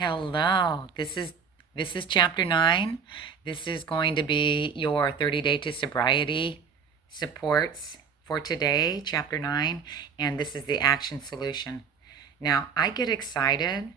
Hello. This is chapter 9. This is going to be your 30 day to sobriety supports for today, chapter 9, and this is the action solution. Now, I get excited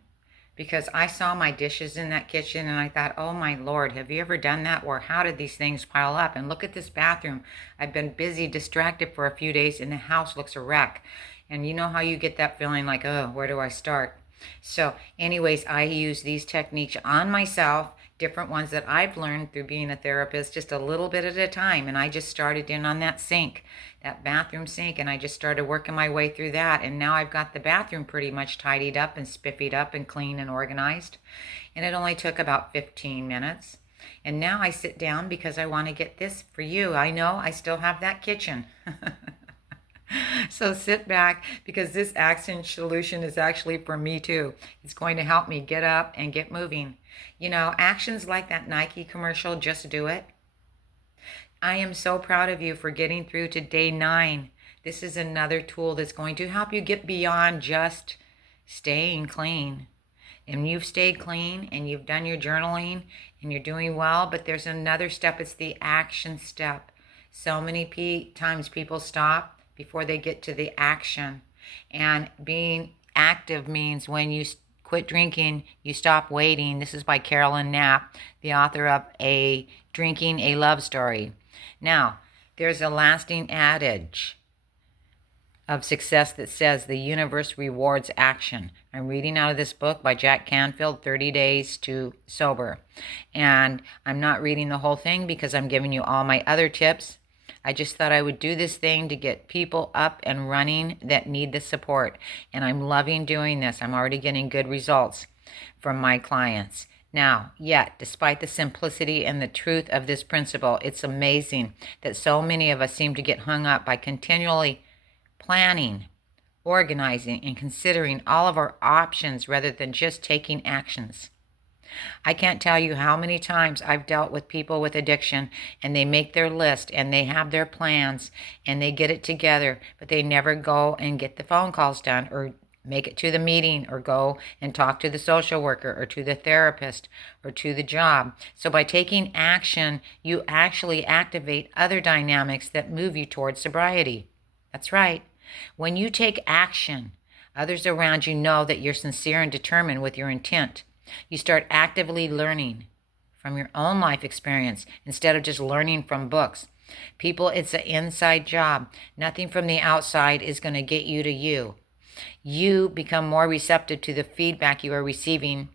because I saw my dishes in that kitchen and I thought, "Oh my Lord, have you ever done that? Or how did these things pile up? And look at this bathroom. I've been busy, distracted for a few days and the house looks a wreck." And you know how you get that feeling like, "Oh, where do I start?" So, anyways, I use these techniques on myself, different ones that I've learned through being a therapist, just a little bit at a time. And I just started in on that sink, that bathroom sink, and I just started working my way through that. And now I've got the bathroom pretty much tidied up and spiffied up and clean and organized. And it only took about 15 minutes. And now I sit down because I want to get this for you. I know I still have that kitchen. So sit back because this action solution is actually for me too. It's going to help me get up and get moving. You know, actions like that Nike commercial, just do it. I am so proud of you for getting through to day 9. This is another tool that's going to help you get beyond just staying clean. And you've stayed clean and you've done your journaling and you're doing well, but there's another step. It's the action step. So many times people stop before they get to the action. And being active means when you quit drinking, you stop waiting. This is by Carolyn Knapp, the author of A Drinking a Love Story. Now, there's a lasting adage of success that says the universe rewards action. I'm reading out of this book by Jack Canfield, 30 Days to Sober. And I'm not reading the whole thing because I'm giving you all my other tips. I just thought I would do this thing to get people up and running that need the support. And I'm loving doing this. I'm already getting good results from my clients. Now, yet, despite the simplicity and the truth of this principle, it's amazing that so many of us seem to get hung up by continually planning, organizing, and considering all of our options rather than just taking actions. I can't tell you how many times I've dealt with people with addiction and they make their list and they have their plans and they get it together, but they never go and get the phone calls done or make it to the meeting or go and talk to the social worker or to the therapist or to the job. So by taking action, you actually activate other dynamics that move you towards sobriety. That's right. When you take action, others around you know that you're sincere and determined with your intent. You start actively learning from your own life experience instead of just learning from books. People, it's an inside job. Nothing from the outside is going to get you to you. You become more receptive to the feedback you are receiving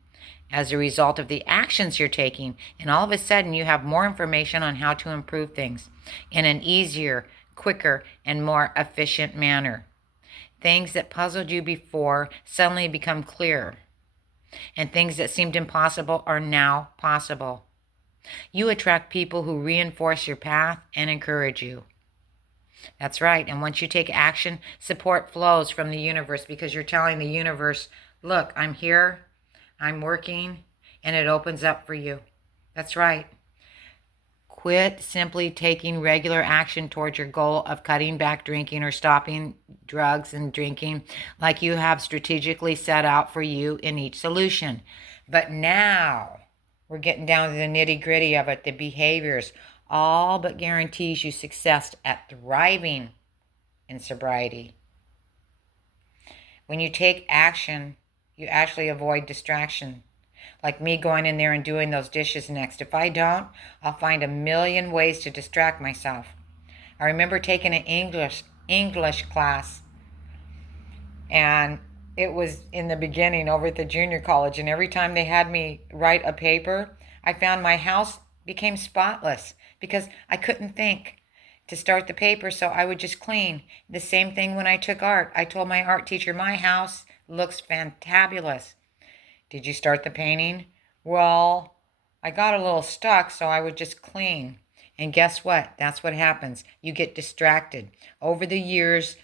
as a result of the actions you're taking. And all of a sudden, you have more information on how to improve things in an easier, quicker, and more efficient manner. Things that puzzled you before suddenly become clear. And things that seemed impossible are now possible. You attract people who reinforce your path and encourage you. That's right. And once you take action, support flows from the universe because you're telling the universe, look, I'm here, I'm working, and it opens up for you. That's right. Quit simply taking regular action towards your goal of cutting back drinking or stopping drugs and drinking like you have strategically set out for you in each solution. But now we're getting down to the nitty-gritty of it, the behaviors, all but guarantees you success at thriving in sobriety. When you take action, you actually avoid distraction. Like me going in there and doing those dishes next. If I don't, I'll find a million ways to distract myself. I remember taking an English class, and it was in the beginning over at the junior college, and every time they had me write a paper, I found my house became spotless because I couldn't think to start the paper, so I would just clean. The same thing when I took art. I told my art teacher, my house looks fantabulous. Did you start the painting? Well, I got a little stuck, so I would just clean. And guess what? That's what happens. You get distracted. Over the years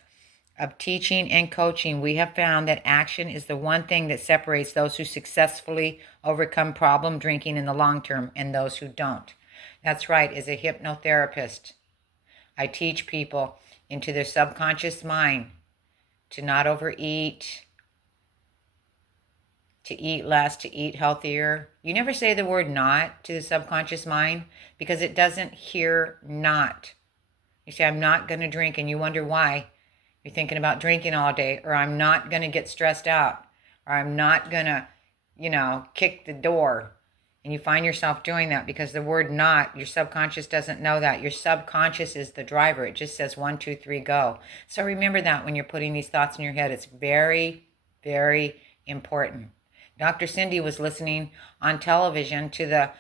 of teaching and coaching, we have found that action is the one thing that separates those who successfully overcome problem drinking in the long term and those who don't. That's right. As a hypnotherapist, I teach people into their subconscious mind to not overeat, to eat less, to eat healthier. You never say the word not to the subconscious mind because it doesn't hear not. You say, I'm not going to drink, and you wonder why. You're thinking about drinking all day, or I'm not going to get stressed out, or I'm not going to, kick the door. And you find yourself doing that because the word not, your subconscious doesn't know that. Your subconscious is the driver. It just says 1, 2, 3, go. So remember that when you're putting these thoughts in your head. It's very, very important. Dr. Cindy was listening on television to the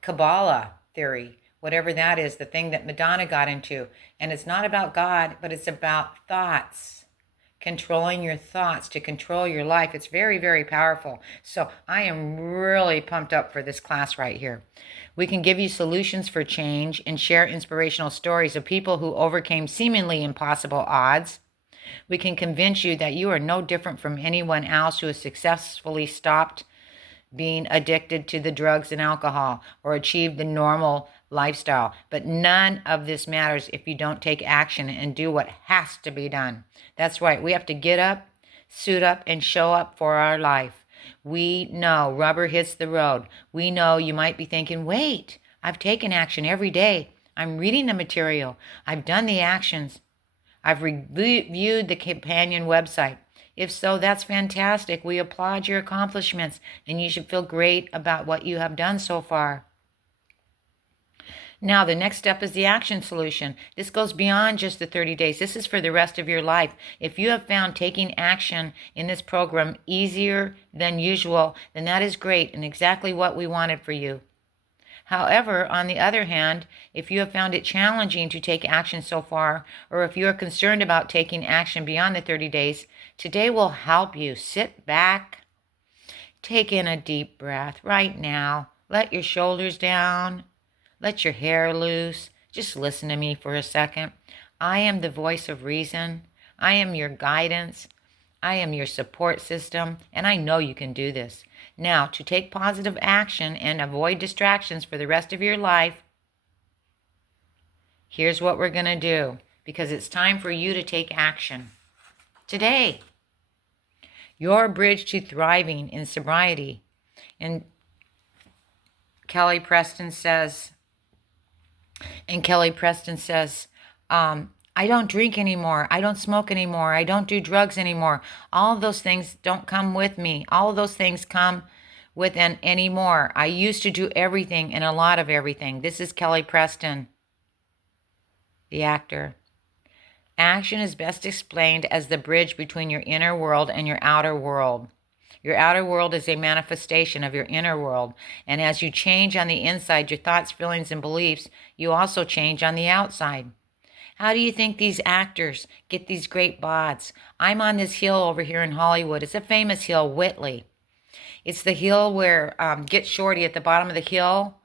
Kabbalah theory, whatever that is, the thing that Madonna got into. And it's not about God, but it's about thoughts. Controlling your thoughts to control your life. It's very, very powerful. So I am really pumped up for this class right here. We can give you solutions for change and share inspirational stories of people who overcame seemingly impossible odds. We can convince you that you are no different from anyone else who has successfully stopped being addicted to the drugs and alcohol or achieved the normal lifestyle. But none of this matters if you don't take action and do what has to be done. That's right. We have to get up, suit up, and show up for our life. We know rubber hits the road. We know you might be thinking, wait, I've taken action every day. I'm reading the material. I've done the actions. I've reviewed the companion website. If so, that's fantastic. We applaud your accomplishments, and you should feel great about what you have done so far. Now, the next step is the action solution. This goes beyond just the 30 days. This is for the rest of your life. If you have found taking action in this program easier than usual, then that is great and exactly what we wanted for you. However, on the other hand, if you have found it challenging to take action so far, or if you are concerned about taking action beyond the 30 days, today will help you. Sit back, take in a deep breath right now. Let your shoulders down, let your hair loose. Just listen to me for a second. I am the voice of reason. I am your guidance. I am your support system, and I know you can do this. Now, to take positive action and avoid distractions for the rest of your life, here's what we're going to do, because it's time for you to take action. Today, your bridge to thriving in sobriety. And Kelly Preston says, I don't drink anymore. I don't smoke anymore. I don't do drugs anymore. All of those things don't come with me. All of those things come with an anymore. I used to do everything and a lot of everything. This is Kelly Preston, the actor. Action is best explained as the bridge between your inner world and your outer world. Your outer world is a manifestation of your inner world. And as you change on the inside, your thoughts, feelings, and beliefs, you also change on the outside. How do you think these actors get these great bods? I'm on this hill over here in Hollywood. It's a famous hill, Whitley. It's the hill where Get Shorty at the bottom of the hill.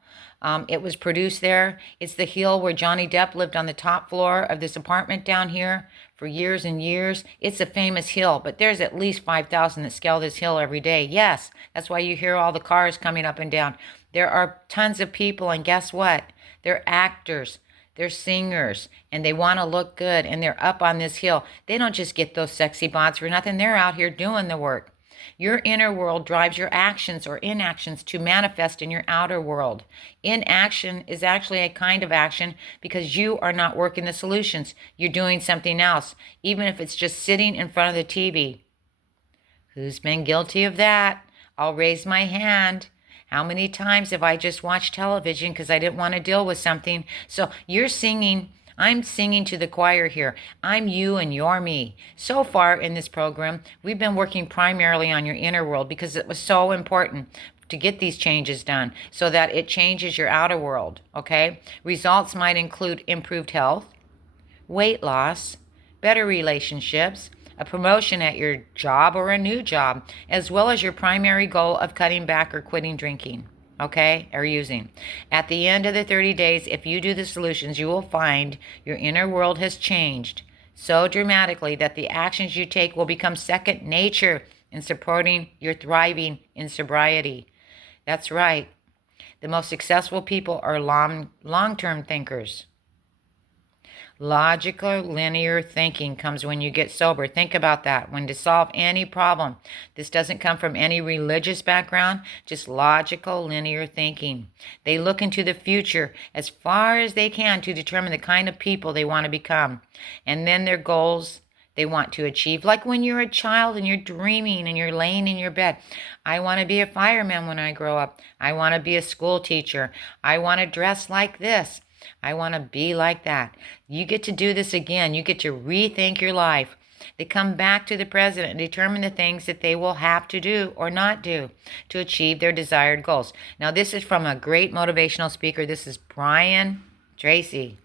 It was produced there. It's the hill where Johnny Depp lived on the top floor of this apartment down here for years and years. It's a famous hill, but there's at least 5,000 that scale this hill every day. Yes, that's why you hear all the cars coming up and down. There are tons of people, and guess what? They're actors. They're singers, and they want to look good, and they're up on this hill. They don't just get those sexy bods for nothing. They're out here doing the work. Your inner world drives your actions or inactions to manifest in your outer world. Inaction is actually a kind of action because you are not working the solutions. You're doing something else, even if it's just sitting in front of the TV. Who's been guilty of that? I'll raise my hand. How many times have I just watched television because I didn't want to deal with something? So you're singing. I'm singing to the choir here. I'm you and you're me. So far in this program, we've been working primarily on your inner world because it was so important to get these changes done so that it changes your outer world, okay? Results might include improved health, weight loss, better relationships, a promotion at your job or a new job, as well as your primary goal of cutting back or quitting drinking, okay, or using. At the end of the 30 days, if you do the solutions, you will find your inner world has changed so dramatically that the actions you take will become second nature in supporting your thriving in sobriety. That's right. The most successful people are long-term thinkers. Logical, linear thinking comes when you get sober. Think about that. When to solve any problem, this doesn't come from any religious background, just logical, linear thinking. They look into the future as far as they can to determine the kind of people they want to become, and then their goals they want to achieve. Like when you're a child and you're dreaming and you're laying in your bed. I want to be a fireman when I grow up. I want to be a school teacher. I want to dress like this. I want to be like that. You get to do this again. You get to rethink your life. They come back to the present and determine the things that they will have to do or not do to achieve their desired goals. Now, this is from a great motivational speaker. This is Brian Tracy.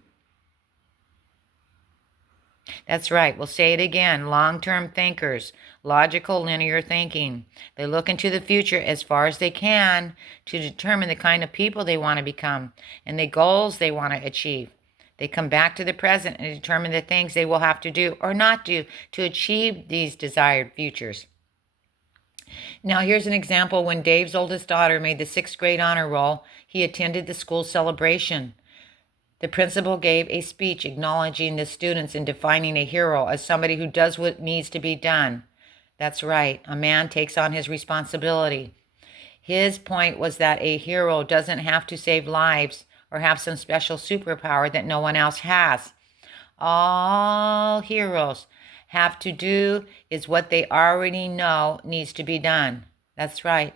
That's right. We'll say it again. Long-term thinkers, logical, linear thinking. They look into the future as far as they can to determine the kind of people they want to become and the goals they want to achieve. They come back to the present and determine the things they will have to do or not do to achieve these desired futures. Now, here's an example. When Dave's oldest daughter made the 6th grade honor roll, he attended the school celebration. The principal gave a speech acknowledging the students and defining a hero as somebody who does what needs to be done. That's right, a man takes on his responsibility. His point was that a hero doesn't have to save lives or have some special superpower that no one else has. All heroes have to do is what they already know needs to be done. That's right.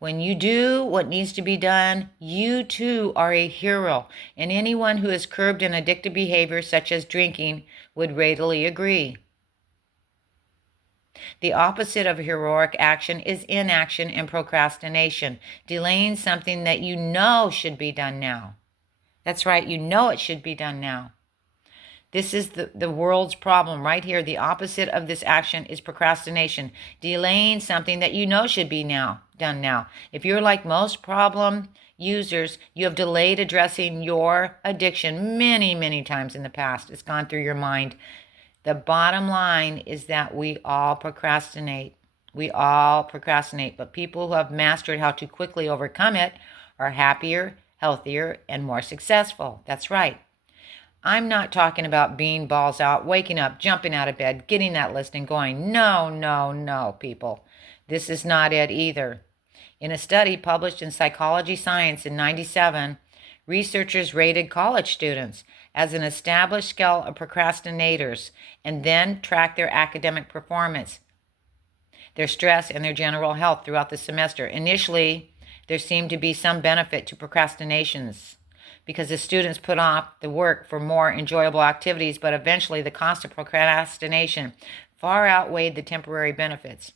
When you do what needs to be done, you too are a hero, and anyone who has curbed an addictive behavior such as drinking would readily agree. The opposite of heroic action is inaction and procrastination, delaying something that you know should be done now. That's right, you know it should be done now. This is the world's problem right here. The opposite of this action is procrastination, delaying something that you know should be done now. If you're like most problem users, you have delayed addressing your addiction many, many times in the past. It's gone through your mind. The bottom line is that we all procrastinate. We all procrastinate, but people who have mastered how to quickly overcome it are happier, healthier, and more successful. That's right. I'm not talking about being balls out, waking up, jumping out of bed, getting that list and going, no, no, no, people. This is not it either. In a study published in Psychology Science in '97, researchers rated college students as an established scale of procrastinators and then tracked their academic performance, their stress, and their general health throughout the semester. Initially, there seemed to be some benefit to procrastinations because the students put off the work for more enjoyable activities, but eventually the cost of procrastination far outweighed the temporary benefits.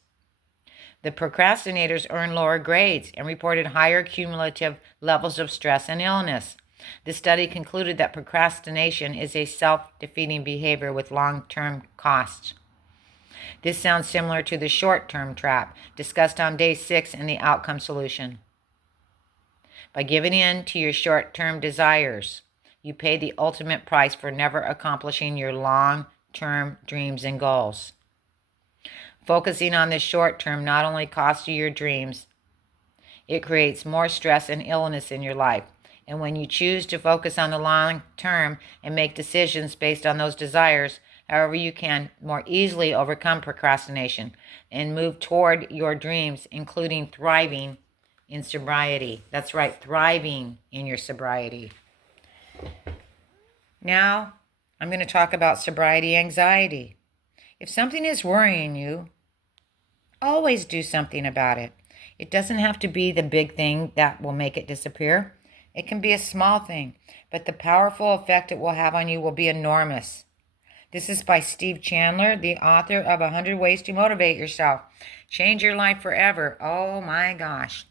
The procrastinators earned lower grades and reported higher cumulative levels of stress and illness. The study concluded that procrastination is a self-defeating behavior with long-term costs. This sounds similar to the short-term trap discussed on day 6 in the outcome solution. By giving in to your short-term desires, you pay the ultimate price for never accomplishing your long-term dreams and goals. Focusing on the short term not only costs you your dreams, it creates more stress and illness in your life. And when you choose to focus on the long term and make decisions based on those desires, however, you can more easily overcome procrastination and move toward your dreams, including thriving in sobriety. That's right, thriving in your sobriety. Now, I'm going to talk about sobriety anxiety. If something is worrying you, always do something about it. It doesn't have to be the big thing that will make it disappear. It can be a small thing, but the powerful effect it will have on you will be enormous. This is by Steve Chandler, the author of 100 Ways to Motivate Yourself. Change your life forever. Oh my gosh.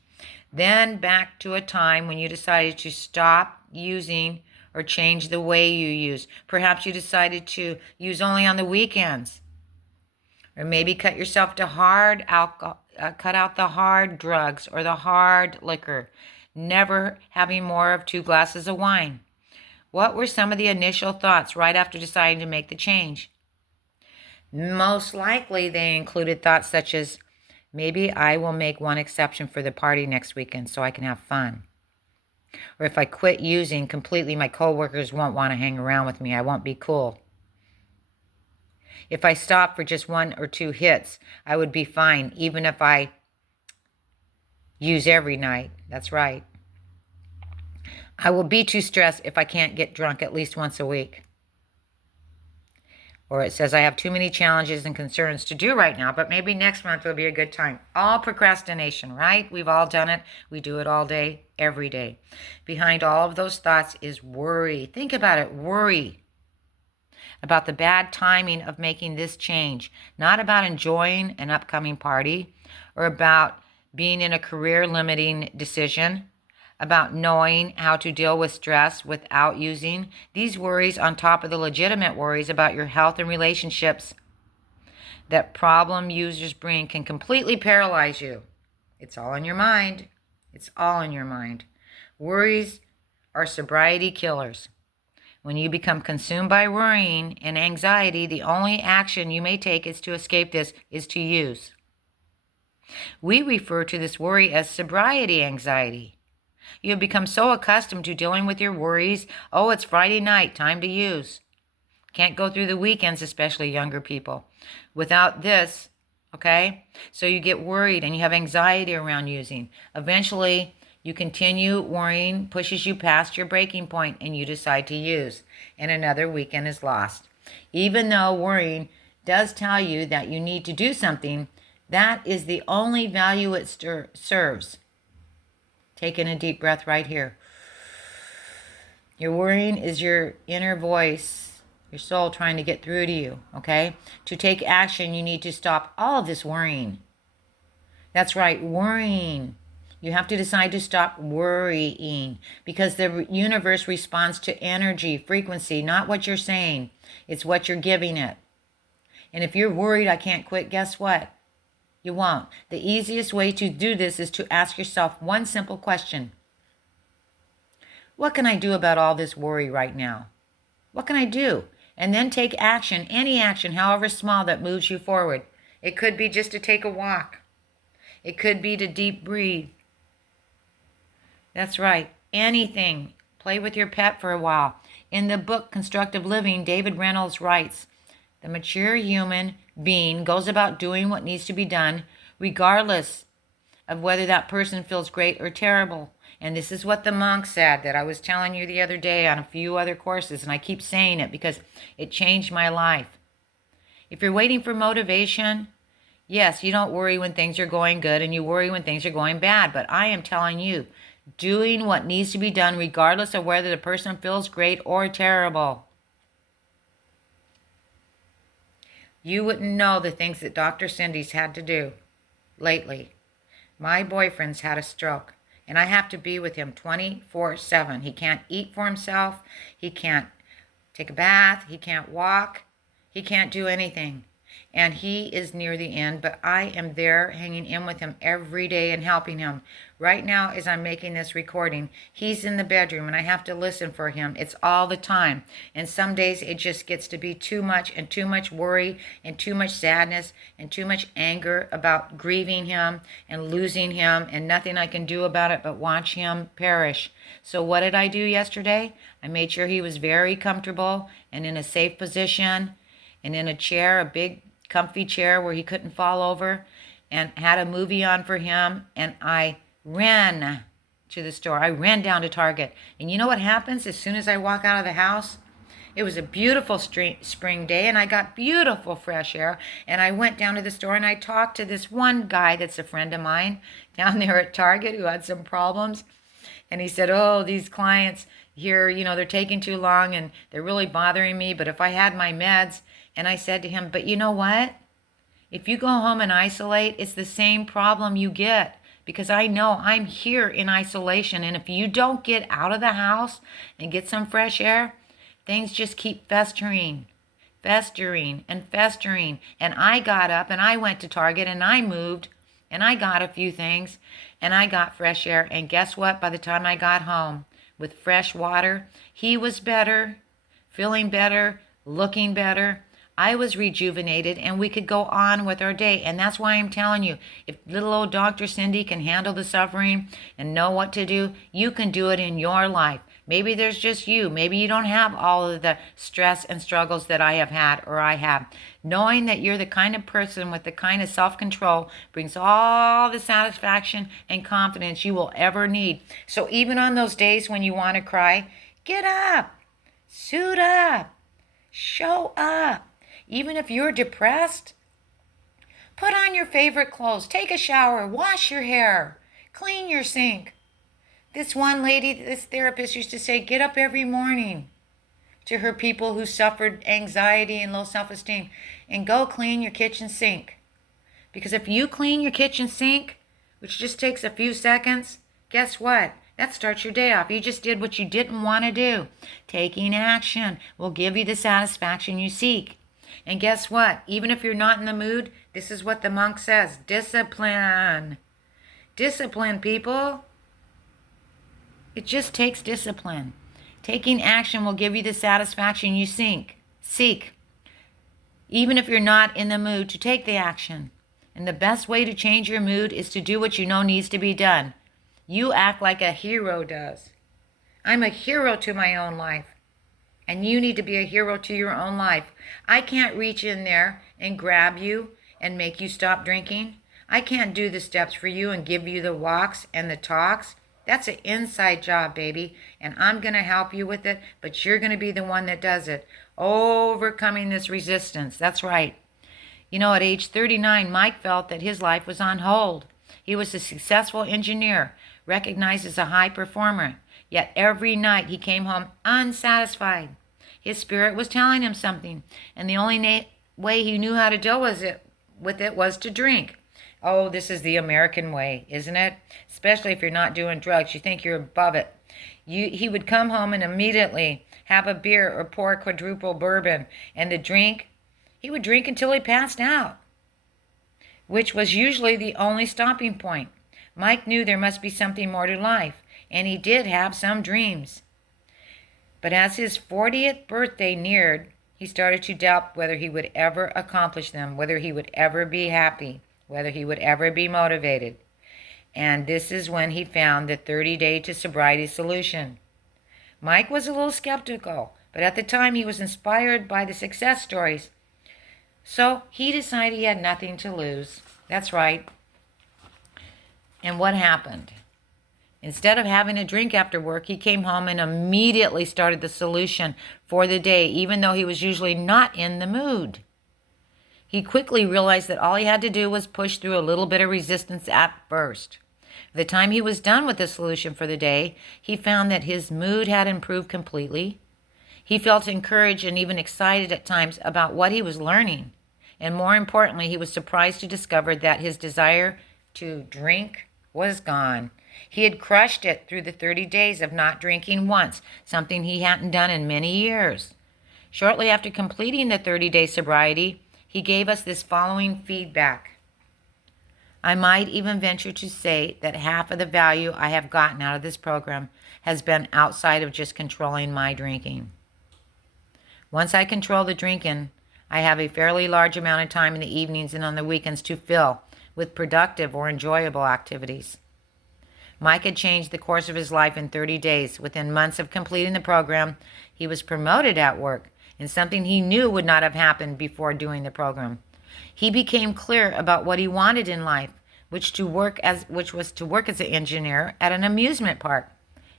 Then back to a time when you decided to stop using or change the way you use. Perhaps you decided to use only on the weekends. Or maybe cut yourself to hard alcohol, cut out the hard drugs or the hard liquor. Never having more of 2 glasses of wine. What were some of the initial thoughts right after deciding to make the change? Most likely they included thoughts such as, maybe I will make one exception for the party next weekend so I can have fun. Or if I quit using completely, my coworkers won't want to hang around with me. I won't be cool. If I stop for just 1 or 2 hits, I would be fine, even if I use every night. That's right. I will be too stressed if I can't get drunk at least once a week. Or it says, I have too many challenges and concerns to do right now, but maybe next month will be a good time. All procrastination, right? We've all done it. We do it all day, every day. Behind all of those thoughts is worry. Think about it, worry about the bad timing of making this change, not about enjoying an upcoming party or about being in a career-limiting decision, about knowing how to deal with stress without using. These worries on top of the legitimate worries about your health and relationships that problem users bring can completely paralyze you. It's all in your mind. It's all in your mind. Worries are sobriety killers. When you become consumed by worrying and anxiety, the only action you may take is to escape this, is to use. We refer to this worry as sobriety anxiety. You have become so accustomed to dealing with your worries. Oh, it's Friday night, time to use. Can't go through the weekends, especially younger people, without this, okay? So you get worried and you have anxiety around using. Eventually, you continue worrying, pushes you past your breaking point, and you decide to use. And another weekend is lost. Even though worrying does tell you that you need to do something, that is the only value it serves. Take in a deep breath right here. Your worrying is your inner voice, your soul trying to get through to you, okay? To take action, you need to stop all of this worrying. That's right, worrying. You have to decide to stop worrying because the universe responds to energy, frequency, not what you're saying. It's what you're giving it. And if you're worried, I can't quit, guess what? You won't. The easiest way to do this is to ask yourself one simple question. What can I do about all this worry right now? What can I do? And then take action, any action, however small, that moves you forward. It could be just to take a walk. It could be to deep breathe. That's right, anything. Play with your pet for a while. In the book Constructive Living, David Reynolds writes, the mature human being goes about doing what needs to be done, regardless of whether that person feels great or terrible. And this is what the monk said that I was telling you the other day on a few other courses, and I keep saying it because it changed my life. If you're waiting for motivation, yes, you don't worry when things are going good and you worry when things are going bad, but I am telling you, doing what needs to be done regardless of whether the person feels great or terrible. You wouldn't know the things that Dr. Cindy's had to do lately. My boyfriend's had a stroke, and I have to be with him 24/7. He can't eat for himself. He can't take a bath. He can't walk. He can't do anything. And he is near the end, but I am there hanging in with him every day and helping him. Right now, as I'm making this recording, he's in the bedroom and I have to listen for him. It's all the time. And some days it just gets to be too much and too much worry and too much sadness and too much anger about grieving him and losing him and nothing I can do about it but watch him perish. So what did I do yesterday? I made sure he was very comfortable and in a safe position and in a chair, a big comfy chair where he couldn't fall over, and had a movie on for him, and I ran to the store. I ran down to Target. And you know what happens as soon as I walk out of the house? It was a beautiful spring day, and I got beautiful fresh air, and I went down to the store, and I talked to this one guy that's a friend of mine down there at Target who had some problems, and he said, oh, these clients here, they're taking too long, and they're really bothering me, but if I had my meds. And I said to him, but you know what? If you go home and isolate, it's the same problem you get because I know I'm here in isolation. And if you don't get out of the house and get some fresh air, things just keep festering and festering. And I got up and I went to Target and I moved and I got a few things and I got fresh air. And guess what? By the time I got home with fresh water, he was better, feeling better, looking better. I was rejuvenated, and we could go on with our day. And that's why I'm telling you, if little old Dr. Cindy can handle the suffering and know what to do, you can do it in your life. Maybe there's just you. Maybe you don't have all of the stress and struggles that I have had or I have. Knowing that you're the kind of person with the kind of self-control brings all the satisfaction and confidence you will ever need. So even on those days when you want to cry, get up, suit up, show up. Even if you're depressed, put on your favorite clothes, take a shower, wash your hair, clean your sink. This one lady, this therapist used to say, get up every morning to her people who suffered anxiety and low self-esteem and go clean your kitchen sink. Because if you clean your kitchen sink, which just takes a few seconds, guess what? That starts your day off. You just did what you didn't want to do. Taking action will give you the satisfaction you seek. And guess what? Even if you're not in the mood, this is what the monk says. Discipline. Discipline, people. It just takes discipline. Taking action will give you the satisfaction you seek. Even if you're not in the mood to take the action. And the best way to change your mood is to do what you know needs to be done. You act like a hero does. I'm a hero to my own life. And you need to be a hero to your own life. I can't reach in there and grab you and make you stop drinking. I can't do the steps for you and give you the walks and the talks. That's an inside job, baby. And I'm going to help you with it, but you're going to be the one that does it. Overcoming this resistance. That's right. You know, at age 39, Mike felt that his life was on hold. He was a successful engineer, recognized as a high performer. Yet every night he came home unsatisfied. His spirit was telling him something, and the only way he knew how to deal with it was to drink. Oh, this is the American way, isn't it? Especially if you're not doing drugs. You think you're above it. He would come home and immediately have a beer or pour quadruple bourbon. And he would drink until he passed out, which was usually the only stopping point. Mike knew there must be something more to life, and he did have some dreams. But as his 40th birthday neared, he started to doubt whether he would ever accomplish them, whether he would ever be happy, whether he would ever be motivated. And this is when he found the 30-day to sobriety solution. Mike was a little skeptical, but at the time he was inspired by the success stories. So he decided he had nothing to lose. That's right. And what happened? Instead of having a drink after work, he came home and immediately started the solution for the day, even though he was usually not in the mood. He quickly realized that all he had to do was push through a little bit of resistance at first. By the time he was done with the solution for the day, he found that his mood had improved completely. He felt encouraged and even excited at times about what he was learning. And more importantly, he was surprised to discover that his desire to drink was gone. He had crushed it through the 30 days of not drinking once, something he hadn't done in many years. Shortly after completing the 30-day sobriety, he gave us this following feedback. I might even venture to say that half of the value I have gotten out of this program has been outside of just controlling my drinking. Once I control the drinking, I have a fairly large amount of time in the evenings and on the weekends to fill with productive or enjoyable activities. Mike had changed the course of his life in 30 days. Within months of completing the program, he was promoted at work, in something he knew would not have happened before doing the program. He became clear about what he wanted in life, which was to work as an engineer at an amusement park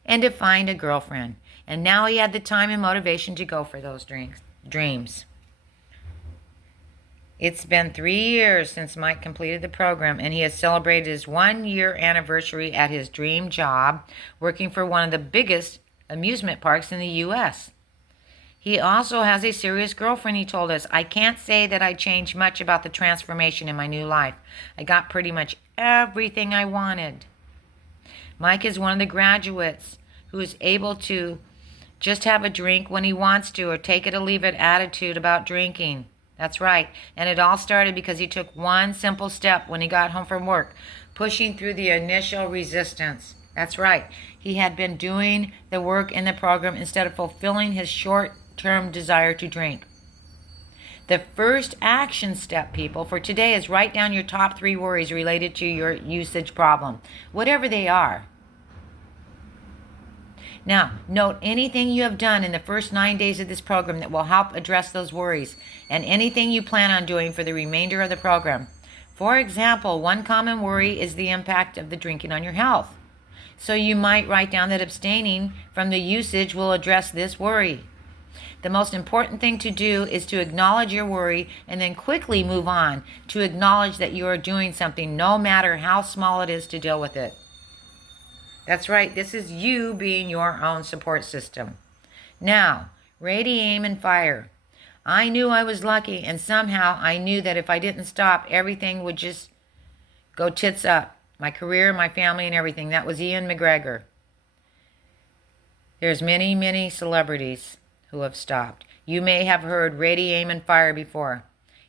and to find a girlfriend. And now he had the time and motivation to go for those dreams. It's been 3 years since Mike completed the program, and he has celebrated his 1-year anniversary at his dream job, working for one of the biggest amusement parks in the U.S. He also has a serious girlfriend, he told us. I can't say that I changed much about the transformation in my new life. I got pretty much everything I wanted. Mike is one of the graduates who is able to just have a drink when he wants to, or take it or leave it attitude about drinking. That's right. And it all started because he took one simple step when he got home from work, pushing through the initial resistance. That's right. He had been doing the work in the program instead of fulfilling his short-term desire to drink. The first action step, people, for today is write down your top 3 worries related to your usage problem, whatever they are. Now, note anything you have done in the first 9 days of this program that will help address those worries, and anything you plan on doing for the remainder of the program. For example, one common worry is the impact of the drinking on your health. So you might write down that abstaining from the usage will address this worry. The most important thing to do is to acknowledge your worry and then quickly move on to acknowledge that you are doing something, no matter how small it is, to deal with it. That's right, this is you being your own support system. Now, ready, aim, and fire. I knew I was lucky, and somehow I knew that if I didn't stop, everything would just go tits up. My career, my family, and everything. That was Ian McGregor. There's many, many celebrities who have stopped. You may have heard ready, aim, and fire before.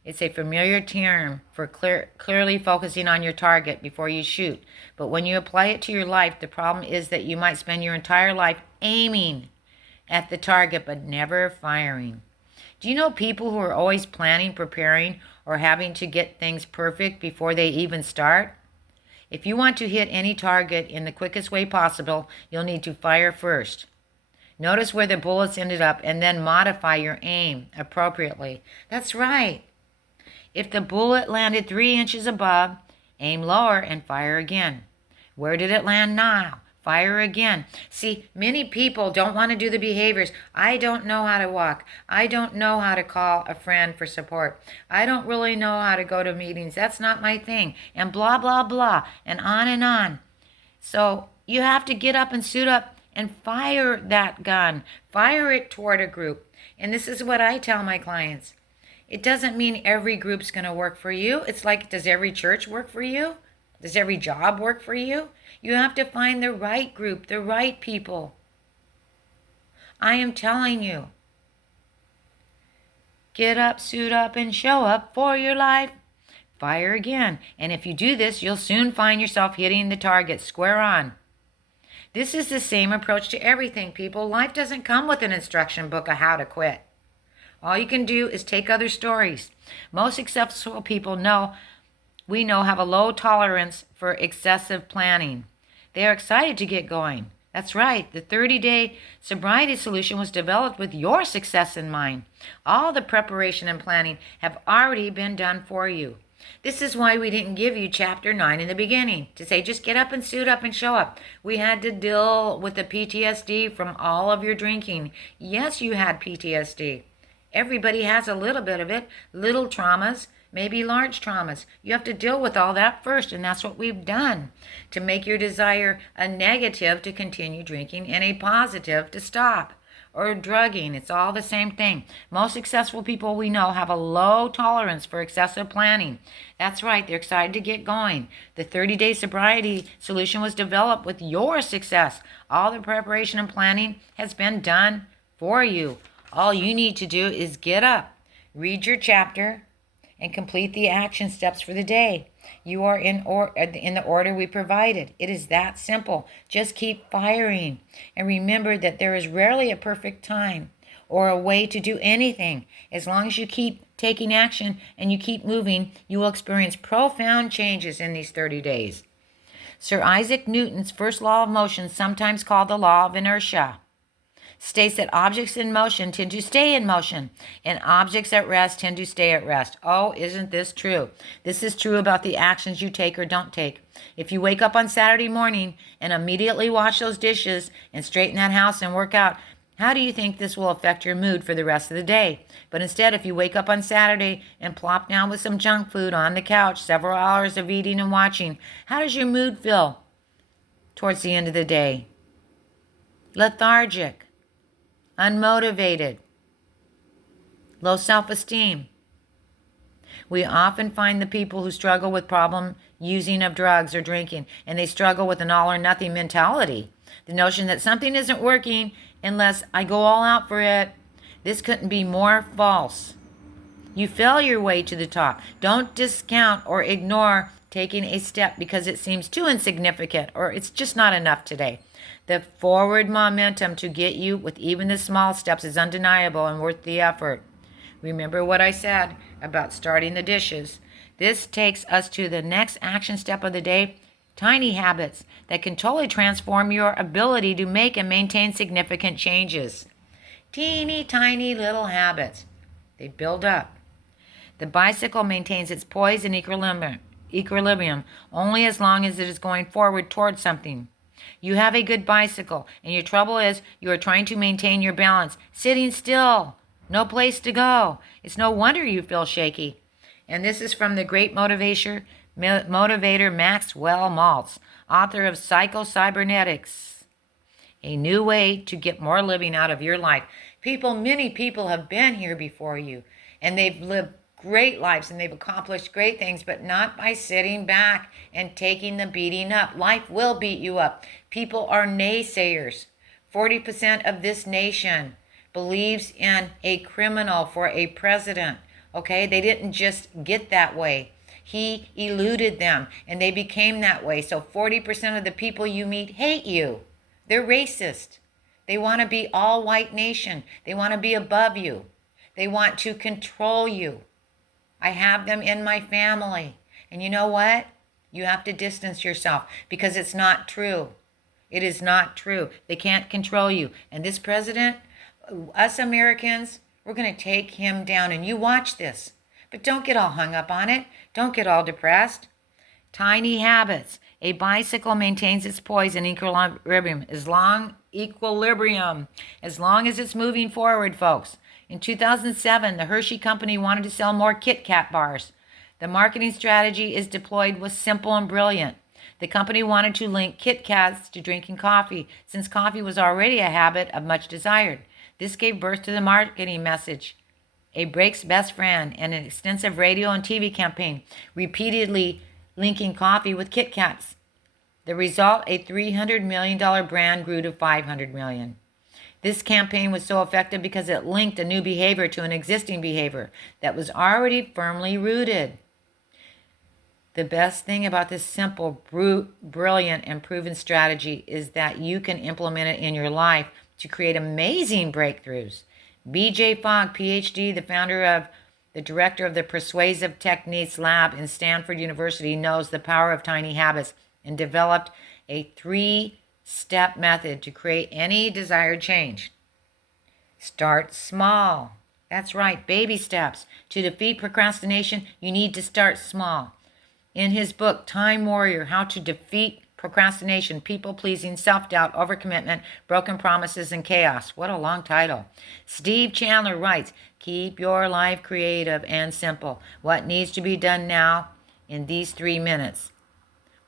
It's a familiar term for clearly focusing on your target before you shoot. But when you apply it to your life, the problem is that you might spend your entire life aiming at the target but never firing. Do you know people who are always planning, preparing, or having to get things perfect before they even start? If you want to hit any target in the quickest way possible, you'll need to fire first. Notice where the bullets ended up and then modify your aim appropriately. That's right. If the bullet landed 3 inches above, aim lower and fire again. Where did it land now? Fire again. See, many people don't want to do the behaviors. I don't know how to walk. I don't know how to call a friend for support. I don't really know how to go to meetings. That's not my thing. And blah, blah, blah. And on and on. So you have to get up and suit up and fire that gun. Fire it toward a group. And this is what I tell my clients. It doesn't mean every group's going to work for you. It's like, does every church work for you? Does every job work for you? You have to find the right group, the right people. I am telling you. Get up, suit up, and show up for your life. Fire again. And if you do this, you'll soon find yourself hitting the target square on. This is the same approach to everything, people. Life doesn't come with an instruction book of how to quit. All you can do is take other stories. Most successful people we know have a low tolerance for excessive planning. They are excited to get going. That's right. The 30-day sobriety solution was developed with your success in mind. All the preparation and planning have already been done for you. This is why we didn't give you chapter 9 in the beginning, to say just get up and suit up and show up. We had to deal with the PTSD from all of your drinking. Yes, you had PTSD. Everybody has a little bit of it, little traumas, maybe large traumas. You have to deal with all that first, and that's what we've done to make your desire a negative to continue drinking and a positive to stop. Or drugging, it's all the same thing. Most successful people we know have a low tolerance for excessive planning. That's right, they're excited to get going. The 30-day sobriety solution was developed with your success. All the preparation and planning has been done for you. All you need to do is get up, read your chapter, and complete the action steps for the day. You are in the order we provided. It is that simple. Just keep firing. And remember that there is rarely a perfect time or a way to do anything. As long as you keep taking action and you keep moving, you will experience profound changes in these 30 days. Sir Isaac Newton's first law of motion, sometimes called the law of inertia, states that objects in motion tend to stay in motion, and objects at rest tend to stay at rest. Oh, isn't this true? This is true about the actions you take or don't take. If you wake up on Saturday morning and immediately wash those dishes and straighten that house and work out, how do you think this will affect your mood for the rest of the day? But instead, if you wake up on Saturday and plop down with some junk food on the couch, several hours of eating and watching, how does your mood feel towards the end of the day? Lethargic. Unmotivated, low self-esteem. We often find the people who struggle with problem using of drugs or drinking, and they struggle with an all or nothing mentality. The notion that something isn't working unless I go all out for it. This couldn't be more false. You fail your way to the top. Don't discount or ignore taking a step because it seems too insignificant or it's just not enough today. The forward momentum to get you with even the small steps is undeniable and worth the effort. Remember what I said about starting the dishes. This takes us to the next action step of the day, tiny habits that can totally transform your ability to make and maintain significant changes. Teeny tiny little habits. They build up. The bicycle maintains its poise and equilibrium only as long as it is going forward towards something. You have a good bicycle, and your trouble is you are trying to maintain your balance, sitting still, no place to go. It's no wonder you feel shaky. And this is from the great motivator Maxwell Maltz, author of Psycho-Cybernetics, a new way to get more living out of your life. Many people have been here before you, and they've lived great lives and they've accomplished great things, but not by sitting back and taking the beating up. Life will beat you up. People are naysayers. 40% of this nation believes in a criminal for a president. Okay, they didn't just get that way. He eluded them and they became that way. So 40% of the people you meet hate you. They're racist. They want to be all white nation. They want to be above you. They want to control you. I have them in my family. And you know what? You have to distance yourself because it's not true. It is not true. They can't control you. And this president, us Americans, we're going to take him down. And you watch this. But don't get all hung up on it. Don't get all depressed. Tiny habits. A bicycle maintains its poise and equilibrium as long as it's moving forward, folks. In 2007, the Hershey Company wanted to sell more Kit Kat bars. The marketing strategy is deployed was simple and brilliant. The company wanted to link Kit Kats to drinking coffee, since coffee was already a habit of much desired. This gave birth to the marketing message, a break's best friend, and an extensive radio and TV campaign, repeatedly linking coffee with Kit Kats. The result, a $300 million brand grew to $500 million. This campaign was so effective because it linked a new behavior to an existing behavior that was already firmly rooted. The best thing about this simple, brilliant, and proven strategy is that you can implement it in your life to create amazing breakthroughs. B.J. Fogg, PhD, the director of the Persuasive Techniques Lab in Stanford University, knows the power of tiny habits and developed a 3-step method to create any desired change. Start small. That's right, baby steps. To defeat procrastination, you need to start small. In his book, Time Warrior, How to Defeat Procrastination, People-Pleasing, Self-Doubt, Overcommitment, Broken Promises, and Chaos. What a long title. Steve Chandler writes, keep your life creative and simple. What needs to be done now in these 3 minutes?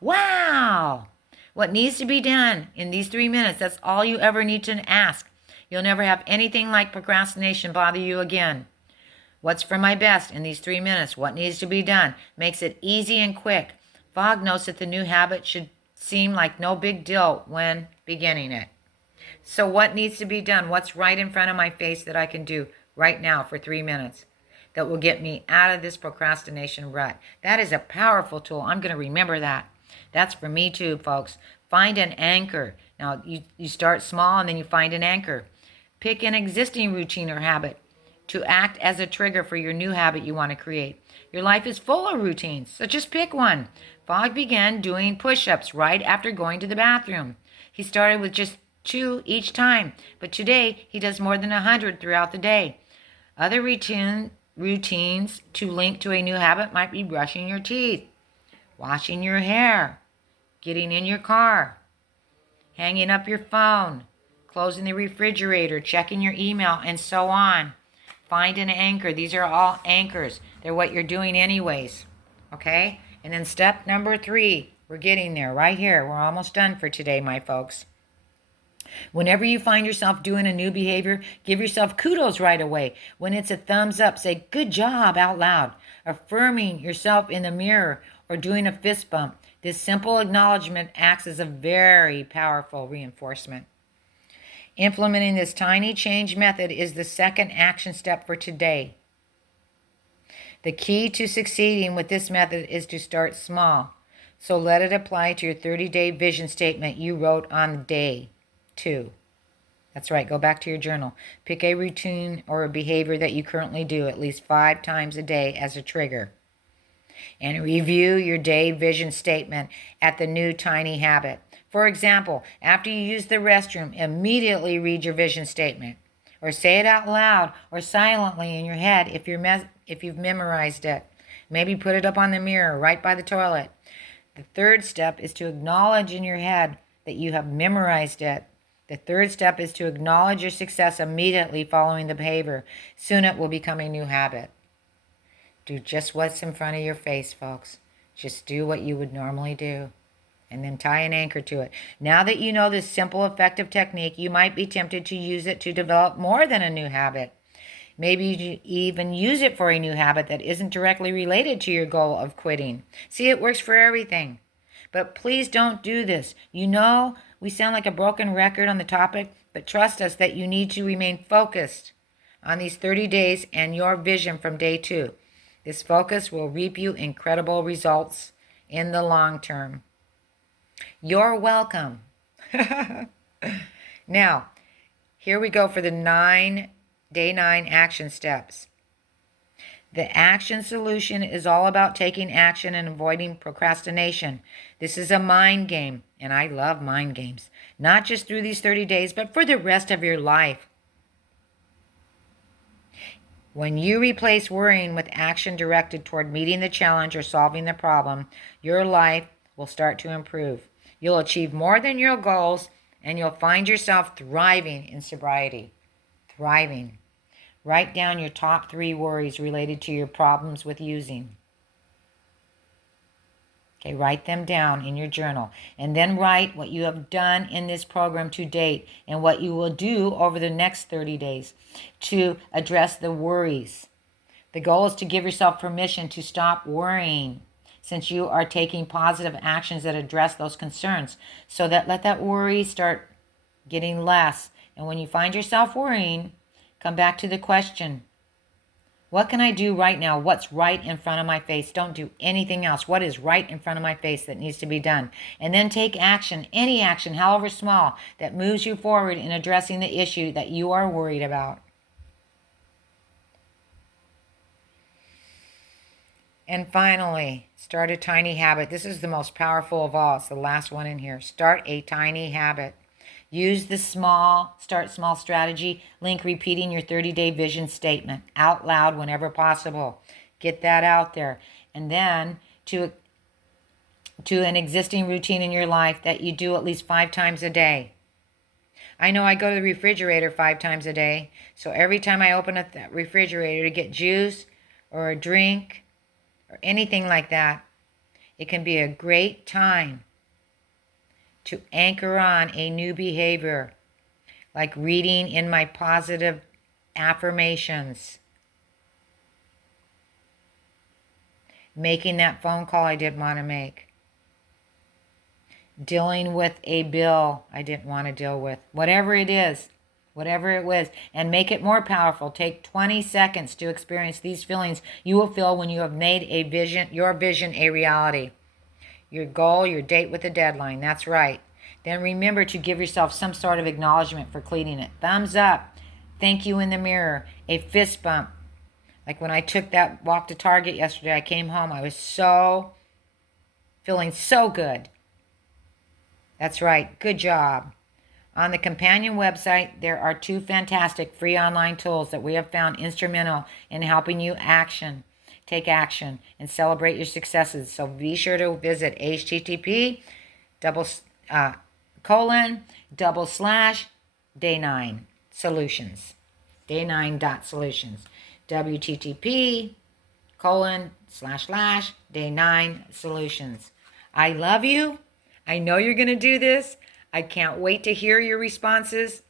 Wow! What needs to be done in these 3 minutes? That's all you ever need to ask. You'll never have anything like procrastination bother you again. What's for my best in these 3 minutes? What needs to be done? Makes it easy and quick. Fogg notes that the new habit should seem like no big deal when beginning it. So what needs to be done? What's right in front of my face that I can do right now for 3 minutes that will get me out of this procrastination rut? That is a powerful tool. I'm going to remember that. That's for me too, folks. Find an anchor. Now, you start small and then you find an anchor. Pick an existing routine or habit to act as a trigger for your new habit you want to create. Your life is full of routines, so just pick one. Fogg began doing push-ups right after going to the bathroom. He started with just 2 each time, but today he does more than 100 throughout the day. Other routines to link to a new habit might be brushing your teeth, washing your hair, getting in your car, hanging up your phone, closing the refrigerator, checking your email, and so on. Find an anchor. These are all anchors. They're what you're doing anyways. Okay? And then step number 3. We're getting there right here. We're almost done for today, my folks. Whenever you find yourself doing a new behavior, give yourself kudos right away. When it's a thumbs up, say, good job out loud. Affirming yourself in the mirror or doing a fist bump. This simple acknowledgement acts as a very powerful reinforcement. Implementing this tiny change method is the second action step for today. The key to succeeding with this method is to start small. So let it apply to your 30-day vision statement you wrote on day 2. That's right. Go back to your journal. Pick a routine or a behavior that you currently do at least 5 times a day as a trigger. And review your day vision statement at the new tiny habit. For example, after you use the restroom, immediately read your vision statement. Or say it out loud or silently in your head if you've memorized it. Maybe put it up on the mirror right by the toilet. The third step is to acknowledge in your head that you have memorized it. The third step is to acknowledge your success immediately following the behavior. Soon it will become a new habit. Do just what's in front of your face, folks. Just do what you would normally do. And then tie an anchor to it. Now that you know this simple, effective technique, you might be tempted to use it to develop more than a new habit. Maybe you even use it for a new habit that isn't directly related to your goal of quitting. See, it works for everything. But please don't do this. You know, we sound like a broken record on the topic, but trust us that you need to remain focused on these 30 days and your vision from day 2. This focus will reap you incredible results in the long term. You're welcome. Now, here we go for the day 9 action steps. The action solution is all about taking action and avoiding procrastination. This is a mind game, and I love mind games. Not just through these 30 days, but for the rest of your life. When you replace worrying with action directed toward meeting the challenge or solving the problem, your life will start to improve. You'll achieve more than your goals, and you'll find yourself thriving in sobriety. Thriving. Write down your top 3 worries related to your problems with using. Okay, write them down in your journal. And then write what you have done in this program to date and what you will do over the next 30 days to address the worries. The goal is to give yourself permission to stop worrying, since you are taking positive actions that address those concerns. So that let that worry start getting less. And when you find yourself worrying, come back to the question, what can I do right now? What's right in front of my face? Don't do anything else. What is right in front of my face that needs to be done? And then take action, any action, however small, that moves you forward in addressing the issue that you are worried about. And finally, start a tiny habit. This is the most powerful of all. It's the last one in here. Start a tiny habit. Use the start small strategy. Link repeating your 30-day vision statement out loud whenever possible. Get that out there. And then to an existing routine in your life that you do at least 5 times a day. I know I go to the refrigerator 5 times a day. So every time I open up that refrigerator to get juice or a drink or anything like that, it can be a great time to anchor on a new behavior, like reading in my positive affirmations, making that phone call I didn't want to make, dealing with a bill I didn't want to deal with, whatever it was, and make it more powerful. Take 20 seconds to experience these feelings you will feel when you have made your vision a reality. Your goal, your date with a deadline. That's right. Then remember to give yourself some sort of acknowledgement for completing it. Thumbs up. Thank you in the mirror. A fist bump. Like when I took that walk to Target yesterday, I came home. I was feeling so good. That's right. Good job. On the companion website, there are 2 fantastic free online tools that we have found instrumental in helping you take action, and celebrate your successes. So be sure to visit http://day9 solutions. day9.solutions. wttp://day9 solutions. I love you. I know you're going to do this. I can't wait to hear your responses.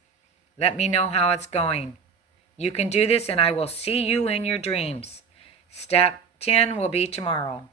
Let me know how it's going. You can do this, and I will see you in your dreams. Step 10 will be tomorrow.